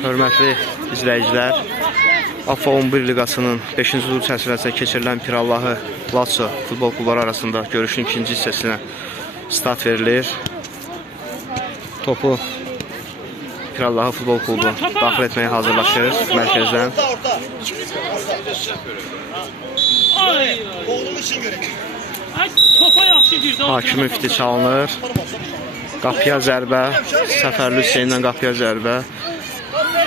Hörmətli izləyicilər, AFFA 11 liqasının 5-ci tur çərçivəsində keçirilən Pirallahı Lazio futbol klubları arasında görüşün ikinci hissəsinə start verilir. Topu Pirallahı futbol klubu daxil etməyə hazırlaşır mərkəzdən. Hakimin fiti çalınır. Qapıya zərbə, Səfərli Hüseyndən qapıya zərbə.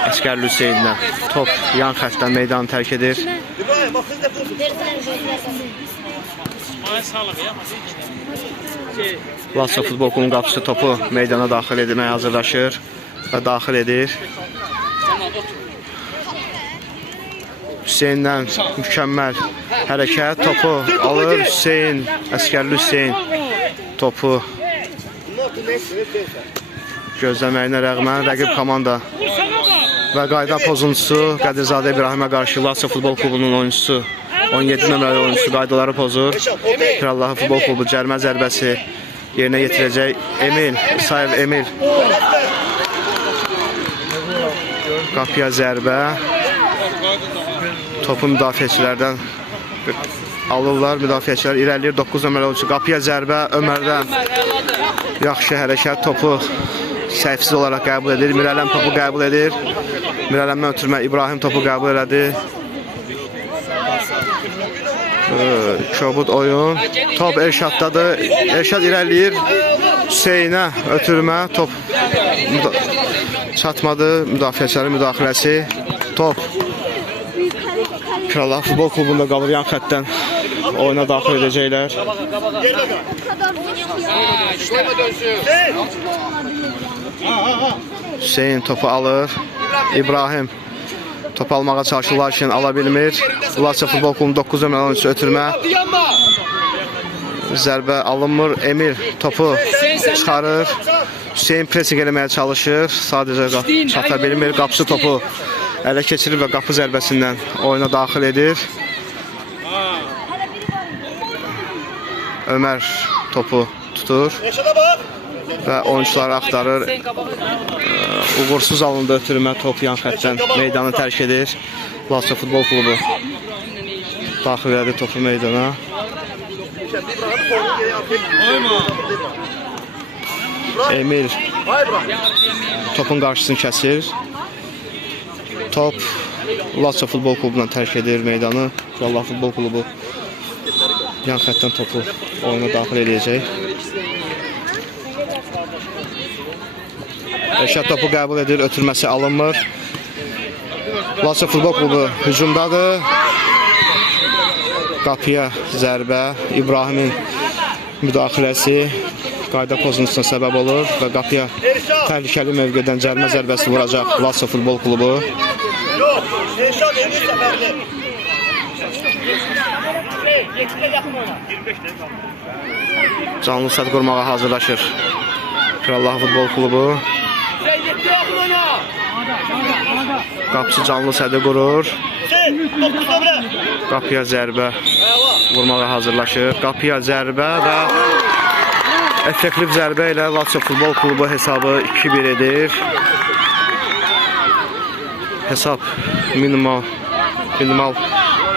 Əskərli Hüseyndən top yan xəttdən meydanı tərk edir. Lazio futbol klubunun qapısı topu meydana daxil etməyə hazırlaşır və daxil edir. Hüseyndən mükəmməl hərəkət, topu alır Hüseyn, Əskərli Hüseyn topu gözləməyinə rəğmən rəqib komanda və qayda pozuntusu Qədirzadə İbrahimə qarşı Lazio futbol klubunun oyuncusu 17 nömrəli oyuncusu qaydaları pozur. Pirallahı futbol klubu cərimə zərbəsi yerinə yetirəcək. İsayev Emil qapıya zərbə, topu müdafiəçilərdən alırlar, müdafiəçilər irəliləyir. 9 nömrəli oyuncu qapıya zərbə, Ömərdən yaxşı hərəkət, topu səhvsiz olaraq qəbul edir. Mirələm topu qəbul edir. Mirələmdən ötürmə İbrahim topu qəbul elədi. Kobud oyun. Top Elşaddadır. Elşad irəliyir. Hüseynə ötürmə. Top çatmadı. Müdafiəçilərin müdaxiləsi. Top Pirallah futbol klubunda qalır. Yan xəttdən oyuna daxil edəcəklər. Hüseyn topu alır. İbrahim topu almağa çalışır, lakin ala bilmir. Lazio futbol klubunun 9 nömrəli oyuncusu ötürmə. Zərbə alınmır. Emir topu çıxarır. Hüseyn pressing eləməyə çalışır. Sadəcə çata bilmir. Qapısı topu ələ keçirir və qapı zərbəsindən oyuna daxil edir. Ömər topu tutur və oyuncuları axtarır. Uğursuz alındı ötürmə, top yan xəttdən meydanı tərk edir. Lazio futbol klubu daxil edir topu meydana. Emil topun qarşısını kəsir. Top Lazio futbol klubundan tərk edir meydanı. Pirallah futbol klubu yan xəttdən topu oyuna daxil edəcək. Elşad topu qəbul edir, ötürməsi alınmır. Lazio futbol klubu hücumdadır. Qapıya zərbə, İbrahimin müdaxiləsi qayda pozuntusuna səbəb olur və qapıya təhlükəli mövqedən cərimə zərbəsi vuracaq Lazio futbol klubu. Canlı səd qurmağa hazırlaşır Pirallah futbol klubu. Qapısı canlı sədi qurur. Qapıya zərbə vurmağa hazırlaşır. Qapıya zərbə və effektiv zərbə ilə Lazio futbol klubu hesabı 2-1 edir. Hesab minimal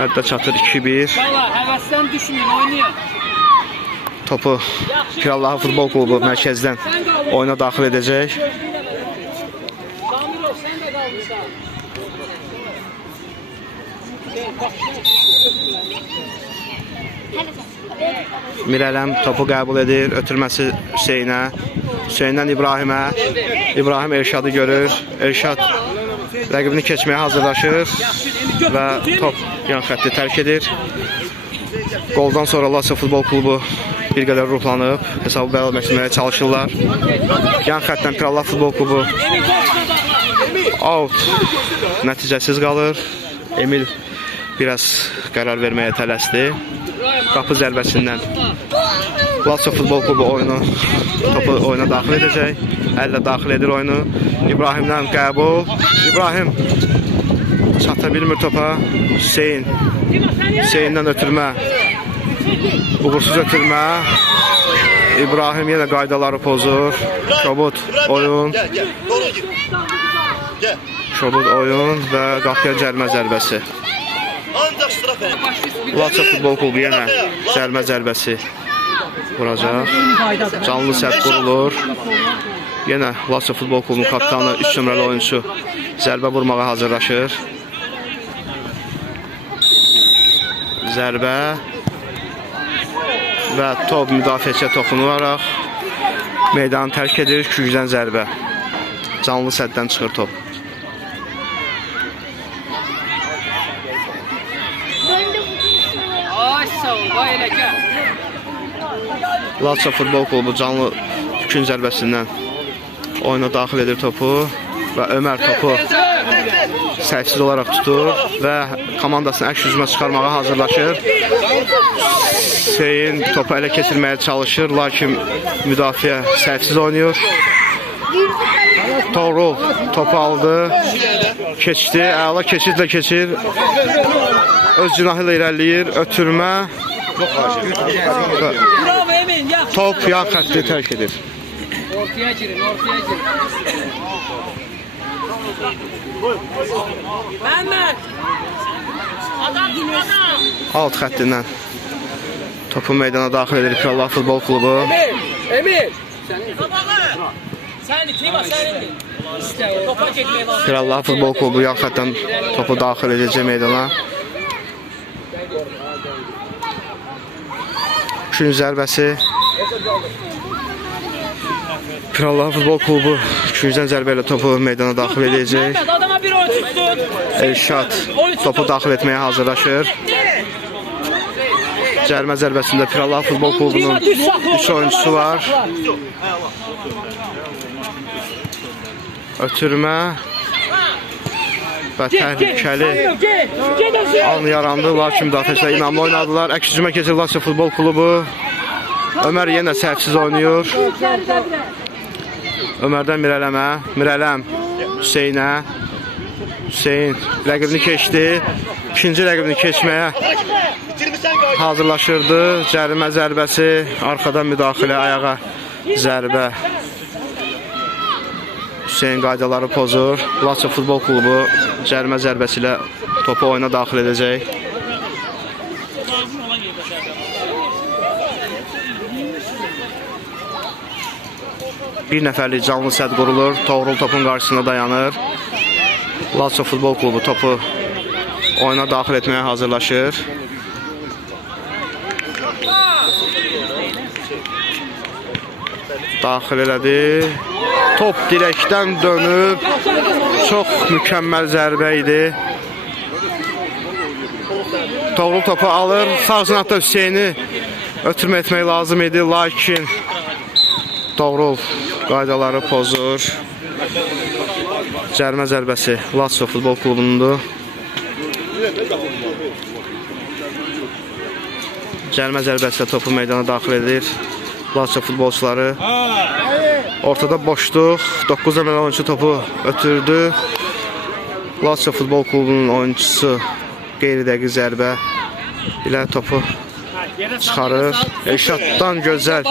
həddə çatır 2-1. Topu Pirallahı futbol klubu mərkəzdən oyuna daxil edəcək. Mirələm topu qəbul edir, ötürməsi Hüseynə. Hüseyndən İbrahimə. İbrahim Elşadı görür. Elşad rəqibini keçməyə hazırlaşır və top yan xətti tərk edir. Qoldan sonra Lazio futbol klubu bir qədər ruhlanıb, hesabı bəraberləşdirməyə çalışırlar. Yan xəttdən Pirallah futbol klubu out nəticəsiz qalır. Emil biraz qərar verməyə tələsdi. Qapı zərbəsindən Lazio futbol klubu topu oyuna daxil edəcək. Əllə daxil edir oyunu. İbrahimdən qəbul. İbrahim çata bilmir topa. Hüseyndən ötürmə. Uğursuz ötürmə. İbrahim yenə qaydaları pozur. Kobud oyun. Şobud oyun və qapıya cərimə zərbəsi. Laço futbol klubu yenə cərimə zərbəsi vuracaq. Canlı səhv qurulur. Yenə Laço futbol klubunun kapitanı 3 nömrəli oyunçu zərbə vurmağa hazırlaşır. Zərbə və top müdafiəçiyə toxunularaq meydanı tərk edir. Küçükdən zərbə. Canlı səddən çıxır top. Laço futbol klubu canlı tükün zərbəsindən oyuna daxil edir topu və Ömər topu səhvsiz olaraq tutur və komandasını əks hücuma çıxarmağa hazırlaşır. Hüseyin topu ələ keçirməyə çalışır, lakin müdafiə səhvsiz oynayır. Toğrul topu aldı, keçdi, əla keçidlə keçir, öz cinahı ilə irəliyir, ötürmə. Top yan xətti tərk edir. Ortaya girin, ortaya girin. Məhəmməd! Adam! Alt xəttindən topu meydana daxil edir Pirallah futbol klubu. Emil! Sənin itiba sənindir. İstə, topa getməyə var. Pirallah futbol klubu yan xəttdən topu daxil edəcək meydana. Üçün zərbəsi. Pirallah futbol klubu küçükdən zərbə ilə topu meydana daxil edəcək. Elşad topu daxil etməyə hazırlaşır. Cərimə zərbəsində Pirallah futbol klubunun 3 oyuncusu var. Ötürmə və təhlükəli an yarandı. Lakin müdafiəçilər inamlı oynadılar. Əks hücuma keçir Laço futbol klubu. Ömər yenə səhvsiz oynayır. Ömərdən Mirələmə, Mirələm Hüseynə. Hüseyn rəqibini keçdi. İkinci rəqibini keçməyə hazırlaşırdı. Cərimə zərbəsi, arxadan müdaxilə, ayağa zərbə. Hüseyn qaydaları pozur. Laço futbol klubu cərimə zərbəsi ilə topu oyuna daxil edəcək. Bir nəfərlik canlı sədd qurulur. Toğrul topun qarşısında dayanır. Laço futbol klubu topu oyuna daxil etməyə hazırlaşır. Daxil elədi. Top dirəkdən dönüb. Çox mükəmməl zərbə idi. Toğrul topu alır. Sağ cinahda Hüseyni ötürmə etmək lazım idi. Lakin Toğrul qaydaları pozur. Cərimə zərbəsi Laço futbol klubunundur. Cərimə zərbəsi ilə topu meydana daxil edir Laço futbolçuları. Ortada boşluq. 9 nömrəli oyuncu topu ötürdü. Laço futbol klubunun oyuncusu qeyri-dəqiq zərbə ilə topu çıxarır. Elşaddan gözəl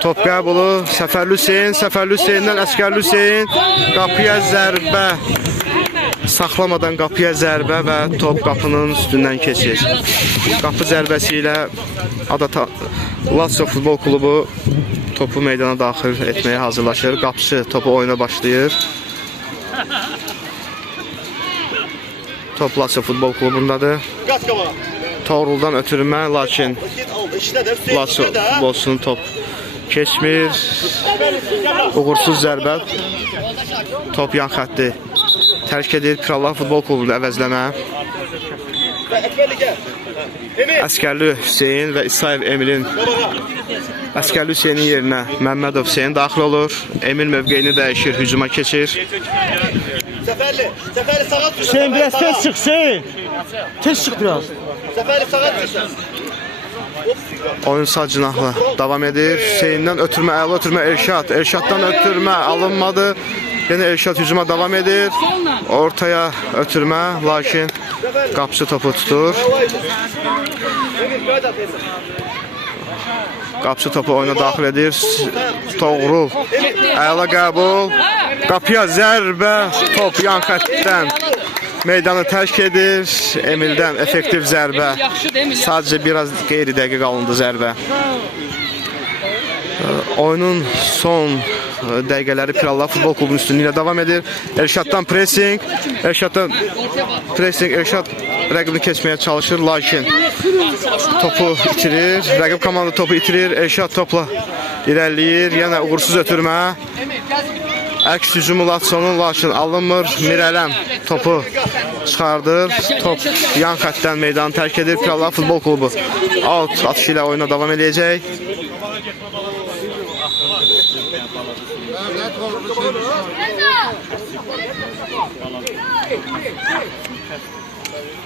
top qəbulu. Səfərli Hüseyin, Səfərli Hüseyindən Əskərli Hüseyin. Qapıya zərbə. Saxlamadan qapıya zərbə və top qapının üstündən keçir. Qapı zərbəsi ilə Laço futbol klubu topu meydana daxil etməyə hazırlaşır. Qapısı topu oyuna başlayır. Top Laço futbol klubundadır. Toğruldan ötürmə, lakin Laço futbolçunun top keçmir. Uğursuz zərbə. Top yan xətti tərk edir Pirallah futbol klubunu əvəzləmə. Əskərli Hüseyin və İsayev Emilin Əskərli Hüseynin yerinə Məmmədov Hüseyin daxil olur. Emil mövqeyini dəyişir, hücuma keçir. Hüseyin biraz tez çık Hüseyin. Tez çık biraz. Oyun sağ cinahla davam edir. Hüseyindən ötürmə, əla ötürmə Elşad. Elşaddan ötürmə alınmadı. Yenə Elşad hücuma davam edir. Ortaya ötürmə, lakin qapıcı topu tutur. Qapıcı topu oyuna daxil edir. Toğrul, əla qəbul. Qapıya zərbə, top yan xəttdən meydanı tərk edir. Emildən effektiv zərbə. Sadəcə biraz qeyri-dəqiq alındı zərbə. Oyunun son dəqiqələri Pirallah Futbol Klubunun üstünlüyü ilə davam edir. Elşaddan pressing. Elşaddan pressing. Elşad rəqibini keçməyə çalışır, lakin topu itirir. Rəqib komanda topu itirir. Elşad topla irəliləyir. Yenə uğursuz ötürmə. Əks hücumu Latsonun, lakin alınmır. Mirələm topu çıxardır. Top yan xəttdən meydanı tərk edir. Pirallah Futbol Klubu out atışı ilə oyuna davam edəcək.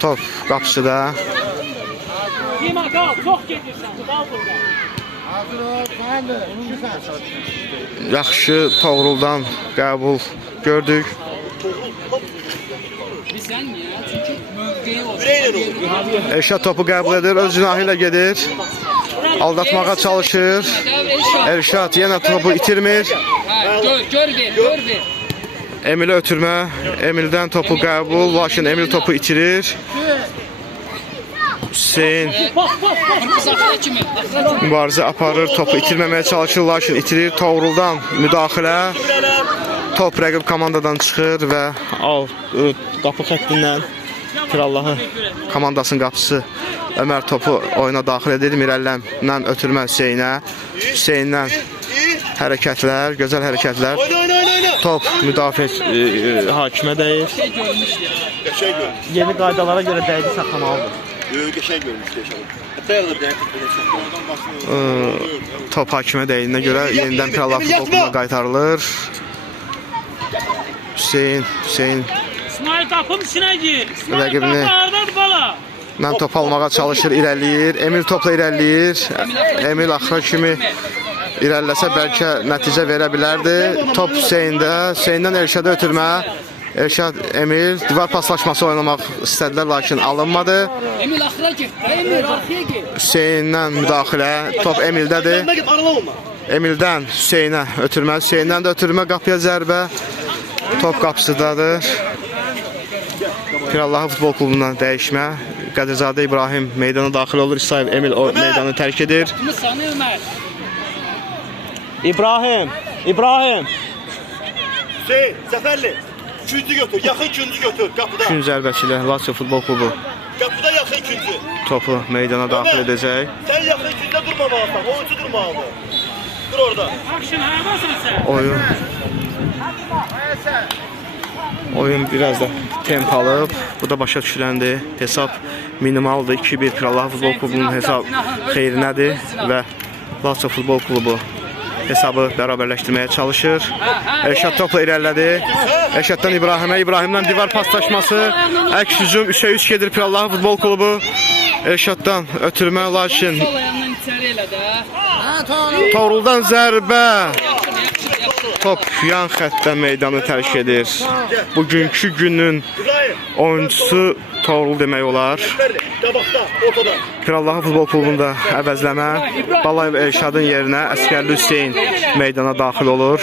Top qapısıda. Dima qal, çox gedirsən, qal burada. Yaxşı Toğruldan qəbul gördük. Bizdən niyə? Çünki mövqeyi olsun. Elşad topu qəbul edir, öz cinahı ilə gedir. Aldatmağa çalışır. Elşad yenə topu itirmir. Gör ver. Emil'e ötürmə. Emil'dən topu qəbul, lakin Emil topu itirir. Hüseyin mübarizə aparır, topu itirməməyə çalışır, lakin itirir. Toğruldan müdaxilə. Top rəqib komandadan çıxır və qapı xəttindən Pirallahı komandasının qapısı Ömər topu oyuna daxil edir. Mirəlləmlə ötürmə Hüseynə. Hüseyndən hərəkətlər, gözəl hərəkətlər. Top müdafiə hakimə dəyir. Yeni qaydalara görə dəydi saxlamalıdır. Top hakimə dəyinə görə yenidən Pirallah Futbol Klubuna qaytarılır. Hüseyin İsmail tapın içinə gir. rəqibini mən top almağa çalışır, irəliyir. Emil topla irəliyir. Emil axıra kimi irəliləsə bəlkə nəticə verə bilərdi. Top Hüseyndə. Hüseyndən Elşada ötürmə. Elşad, Emil divar paslaşması oynamaq istədilər, lakin alınmadı. Emil axıra gir. Emil arxaya gir. Hüseyndən müdaxilə. Top Emildədir. Emildən Hüseynə ötürmə. Hüseyndən də ötürmə, qapıya zərbə. Top qapısıdadır. Pirallah Futbol Klubundan dəyişmə. Qədirzadə İbrahim meydana daxil olur. İsayev Emil o meydanı tərk edir. İbrahim. Hüseyin, Zəfərli. Üçüncü götür, yaxın üçüncü götür, qapıda. Üçün zərbəsi ilə Lazio Futbol Klubu Qapıda yaxın üçüncü. topu meydana daxil edəcək. Sən yaxın üçüncüdə durmamalısan, oyuncu durmalıdır. Dur orada. Oyun biraz da temp alıb. Bu da başa düşüləndir. Hesab minimaldır. 2-1 Pirallah Futbol Klubunun hesab xeyrinədir və Lazio Futbol Klubu hesabı bərabərləşdirməyə çalışır. Elşad topla irəlilədi. Elşaddan İbrahimə, İbrahimdən divar paslaşması. Əks hücum 3-3 gedir Pirallah Futbol Klubu. Elşaddan ötürmə, lakin Toğruldan zərbə. Top yan xəttdən meydanı tərk edir. Bugünkü günün oyuncusu Toğrul demək olar. Qabaqda, ortada. Pirallah Futbol Klubunda əvəzləmə. Balayev Elşadın yerinə Əskərli Hüseyin meydana daxil olur.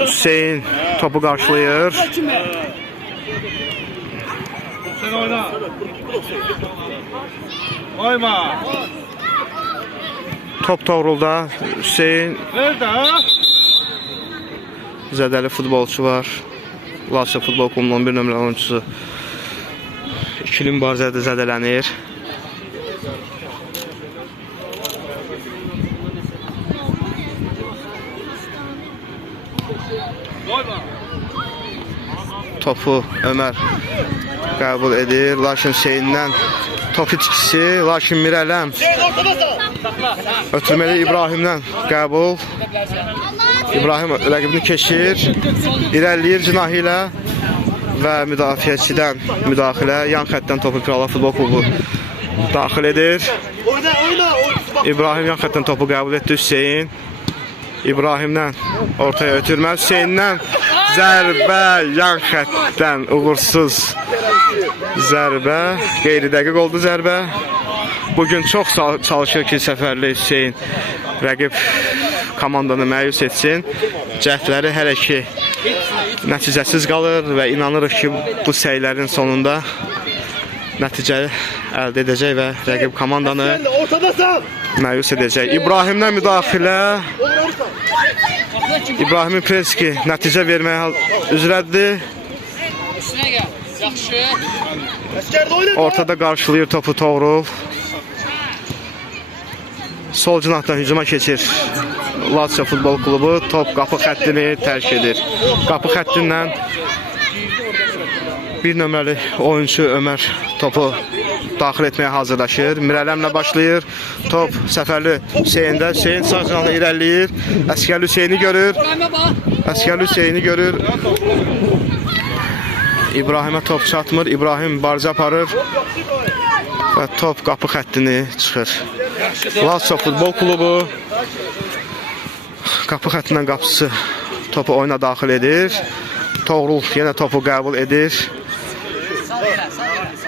Hüseyin topu qarşılayır. Sen oyna. Oyma. Top Toğrulda. Hüseyin Ver de ha. zədəli futbolçu var. Lazio Futbol Klubunun 11 nömrəli oyuncusu. İkili mübarizədə zədələnir. Topu Ömər qəbul edir. Lakin Hüseyndən top itkisi. Lakin Mirələm Hüseyin ortadasan. ötürməli İbrahimdən qəbul. İbrahim rəqibini keçir. İrəliyir cinahı ilə və müdafiəçidən müdaxilə. Yan xəttdən topu Pirallah Futbol Klubu daxil edir. Oyna. İbrahim yan xəttdən topu qəbul etdi. Hüseyin İbrahimdən ortaya ötürmə. Hüseyndən zərbə yan xəttdən uğursuz zərbə. Qeyri-dəqiq oldu zərbə. Bugün çox çalışır ki, Səfərli Hüseyin rəqib komandanı məyus etsin. Cəhdləri hələ ki nəticəsiz qalır və inanırıq ki, bu səylərin sonunda nəticə əldə edəcək və rəqib komandanı Ortadasan. məyus edəcək. İbrahimdən müdaxilə. İbrahimin Preski nəticə verməyə üzrədir. Üstünə gəl. Yaxşı. Əskər də oynadı. Ortada qarşılayır topu Toğrul. Sol cinahdan hücuma keçir Lazio Futbol Klubu. Top qapı xəttini tərk edir. Qapı xəttindən bir nömrəli oyuncu Ömər topu daxil etməyə hazırlaşır. Mirələmlə başlayır. Top Səfərli Hüseyində. Hüseyin sağ cinahda irəliləyir. Əskərli Hüseyini görür. Əskərli Hüseyini görür. İbrahimə top çatmır. İbrahim barca aparır. Və top qapı xəttini çıxır. Lazio Futbol Klubu qapı xəttindən qapısı topu oyuna daxil edir. Toğrul yenə topu qəbul edir.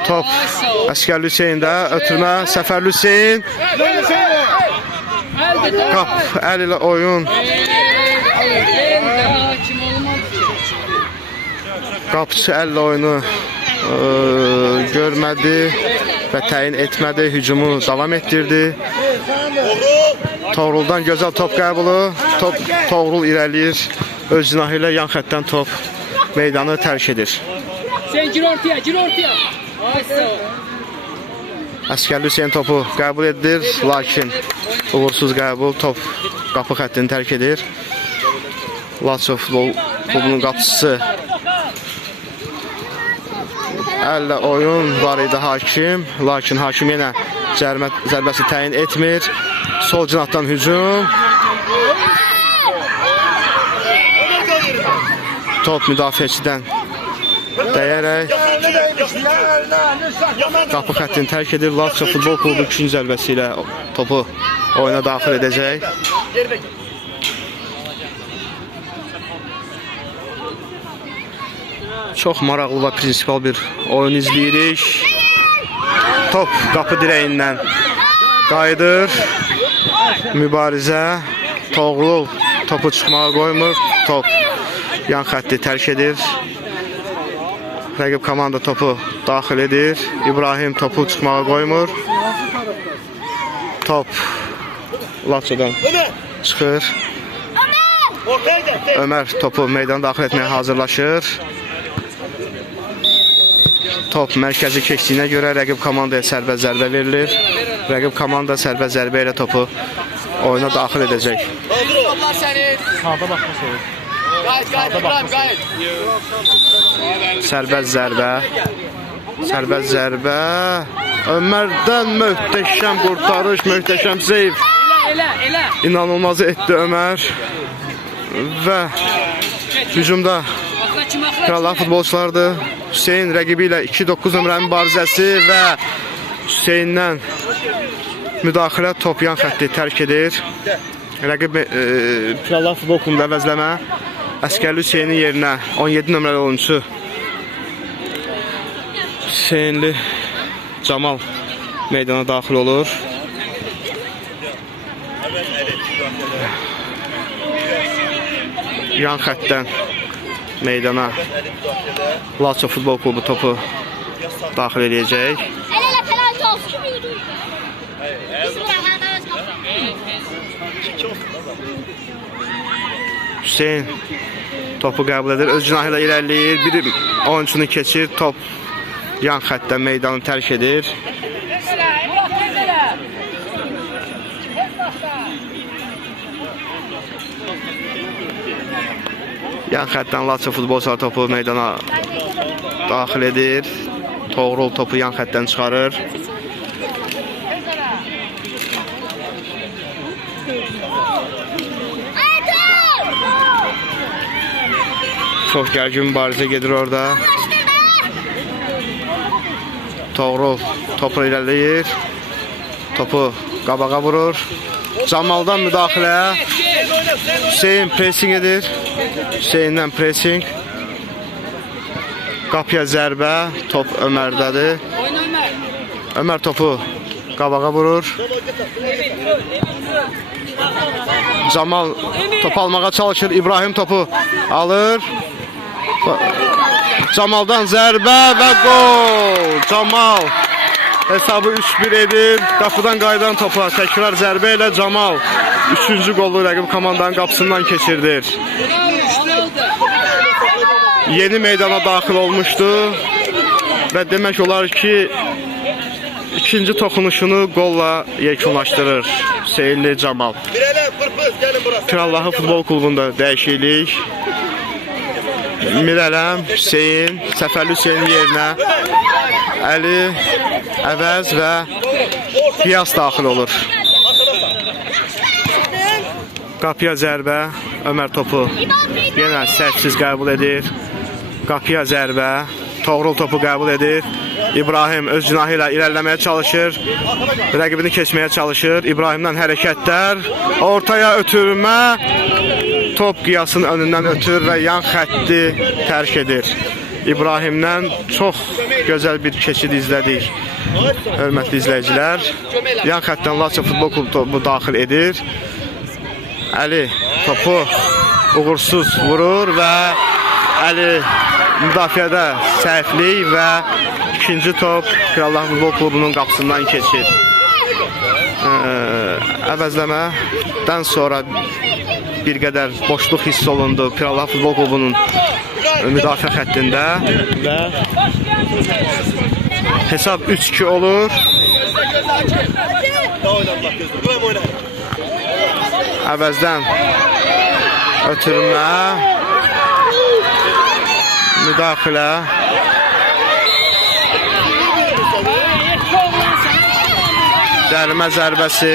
Top Əskərli Hüseyində ötürmə Səfərli Hüseyin. Qap əl ilə oyun. Qapıçı əllə oyunu görmədi və təyin etmədi. Hücumu davam etdirdi. Toğruldan gözəl top qəbulu. Toğrul irəliyir. Öz cinahı ilə yan xəttdən top meydanı tərk edir. Sen gir ortaya, gir ortaya. Əskərli Hüseyin topu qəbul edir, lakin uğursuz qəbul. Top qapı xəttini tərk edir. Lazio Futbol Klubunun qapıçısı əllə oyun var idi Hakim, lakin Hakim yenə zərbəsi təyin etmir. Sol cinahdan hücum. Top müdafiəçidən dəyərək qapı xəttini tərk edir. Lazio Futbol Klubu 2-ci zərbəsi ilə topu oyuna daxil edəcək. Çox maraqlı və prinsipal bir oyun izləyirik. Top qapı dirəyindən qayıdır. Mübarizə. Toğrul topu çıxmağa qoymur. Top yan xətti tərk edir. Rəqib komanda topu daxil edir. İbrahim topu çıxmağa qoymur. Top Lazio'dan çıxır. Ömər topu meydana daxil etməyə hazırlaşır. Top mərkəzi keçdiyinə görə rəqib komandaya sərbəst zərbə verilir. Rəqib komanda sərbəst zərbə ilə topu oyuna daxil edəcək. Sərbəst zərbə. Sərbəst zərbə. Ömərdən möhtəşəm qurtarış, möhtəşəm seyv. İnanılmaz etdi Ömər. Və hücumda krallar futbolçulardır. Hüseyin rəqibi ilə 2-9 nömrənin mübarizəsi və Hüseyindən müdaxilə top yan xətti tərk edir. Rəqib krallar futbol klubunda əvəzləmə. Əskərli Hüseyinin yerinə 17 nömrəli oyuncu Hüseyinli Camal meydana daxil olur. Yan xəttdən meydana Lazio Futbol Klubu topu daxil edəcək. El-ele penaltı olsun. Kim yürüdü? Hüseyin topu qəbul edir. Öz cinahı ilə irəliləyir. Bir oyunçunu keçir. Top yan xəttdən meydanı tərk edir. Yan xəttdən Lazio futbolçular topu meydana daxil edir. Toğrul topu yan xəttdən çıxarır. Çox gərgin mübarizə gedir orada. Toğrul topu irəliləyir. Topu qabağa vurur. Camaldan müdaxilə. Hüseyin pressing edir. Hüseyindən pressing. Qapıya zərbə. Top Ömərdədir. Ömər topu qabağa vurur. Camal topu almağa çalışır. İbrahim topu alır. Camaldan zərbə və gol. Camal hesabı 3-1 edir. Qapıdan qayıdan topa təkrar zərbə ilə Camal 3-cü qolu rəqib komandanın qapısından keçirdir. Yeni meydana daxil olmuşdu və demək olar ki ikinci toxunuşunu golla yekunlaşdırır Hüseynli Camal. Pirallahı Futbol Klubunda dəyişiklik. Mirələm, Hüseyn, Səfərli Hüseynin yerinə Əli, Əvəz və Qiyas daxil olur. Qapıya zərbə, Ömər topu yenə səhvsiz qəbul edir. Qapıya zərbə, Toğrul topu qəbul edir. İbrahim öz cinahı ilə irəliləməyə çalışır. Rəqibini keçməyə çalışır. İbrahimdən hərəkətlər. Ortaya ötürmə. Top Qiyasın önündən ötür və yan xətti tərk edir. İbrahimdən çox gözəl bir keçid izlədik. Hörmətli izləyicilər. Yan xəttdən Laçın Futbol Klubu daxil edir. Əli topu uğursuz vurur və Əli müdafiədə səhvlik və ikinci top Pirallah Futbol Klubunun qapısından keçir. Əvəzləmədən sonra bir qədər boşluq hiss olundu Pirallah Futbol Klubunun müdafiə xəttində və hesab 3-2 olur. Əvəzdən ötürmə, müdaxilə. Cərimə zərbəsi.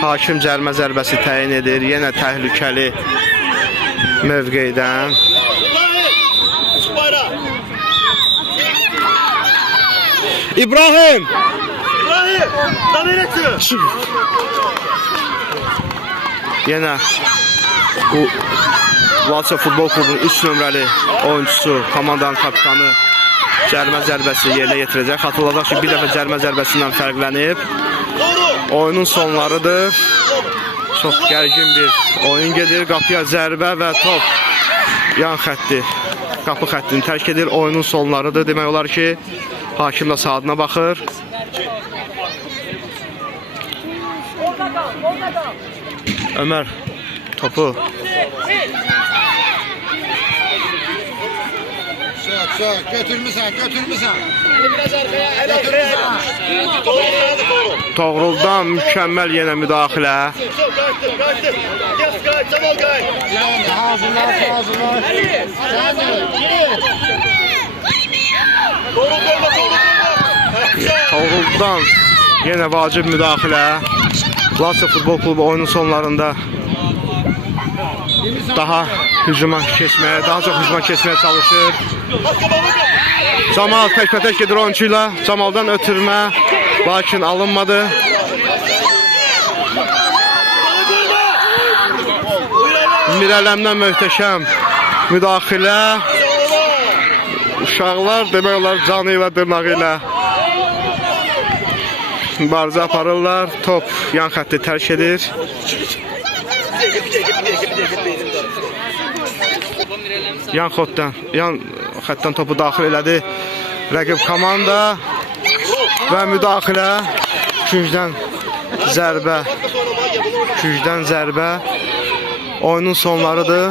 Hakim cərimə zərbəsi təyin edir. Yenə təhlükəli mövqeydən. İbrahim! Yenə bu Laçın Futbol Klubunun 3 nömrəli oyuncusu, komandanın kapitanı cərimə zərbəsi yerinə yetirəcək. Xatırladaq ki, bir dəfə cərimə zərbəsindən fərqlənib. Oyunun sonlarıdır. Çox gərgin bir oyun gedir. Qapıya zərbə və top yan xətti, qapı xəttini tərk edir. Oyunun sonlarıdır. Demək olar ki, hakim də saatına baxır. Ömər topu Götürmüsən. Toğruldan mükəmməl yenə müdaxilə. Toğruldan yenə vacib müdaxilə. Laçın Futbol Klubu oyunun sonlarında daha hücuma keçməyə çalışır. Camal təkbətək gedir oyuncu ilə. Camaldan ötürmə, lakin alınmadı. Mirələmdən möhtəşəm müdaxilə. Uşaqlar demək olar canı və dırnağı ilə mübarizə aparırlar. Top yan xətti tərk edir. Yan xəttdən topu daxil elədi rəqib komanda və müdaxilə. Küncdən zərbə. Oyunun sonlarıdır.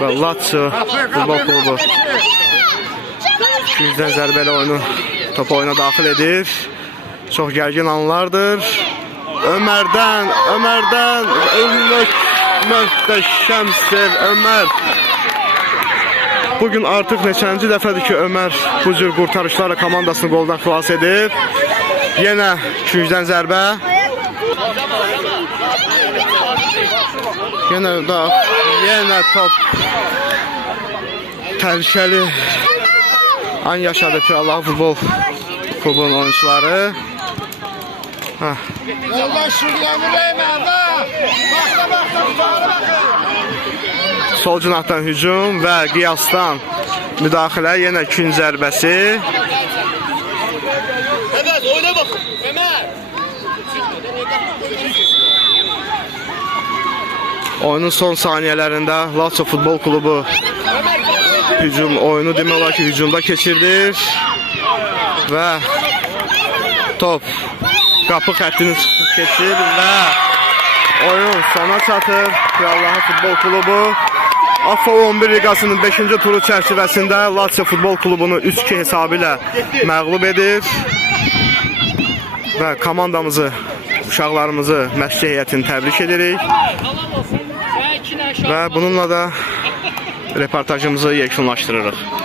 Və Laçın Futbol Klubu küncdən zərbə ilə topu oyuna daxil edir. Çox gərgin anlardır. Ömərdən möhtəşəmdir Ömər. Bugün artıq neçənci dəfədir ki, Ömər bu cür qurtarışlarla komandasını qoldan xilas edir. Yenə küncdən zərbə. Yenə top təhlükəli an yaşadı Pirallah Futbol Klubunun oyuncuları. Sol cinahdan hücum və Qiyasdan müdaxilə. Yenə künc zərbəsi. Oyunun son saniyələrində Lazio Futbol Klubu hücum oyunu demək olar ki, hücumda keçirdir və top qapı xəttini keçir və oyun sona çatır. Piyallaha Futbol Klubu AFFA 11 Liqasının 5-ci turu çərçivəsində Lazio Futbol Klubunu 3-2 hesabı ilə məğlub edir və komandamızı, uşaqlarımızı, məşqçi heyətini təbrik edirik və bununla da reportajımızı yekunlaşdırırıq.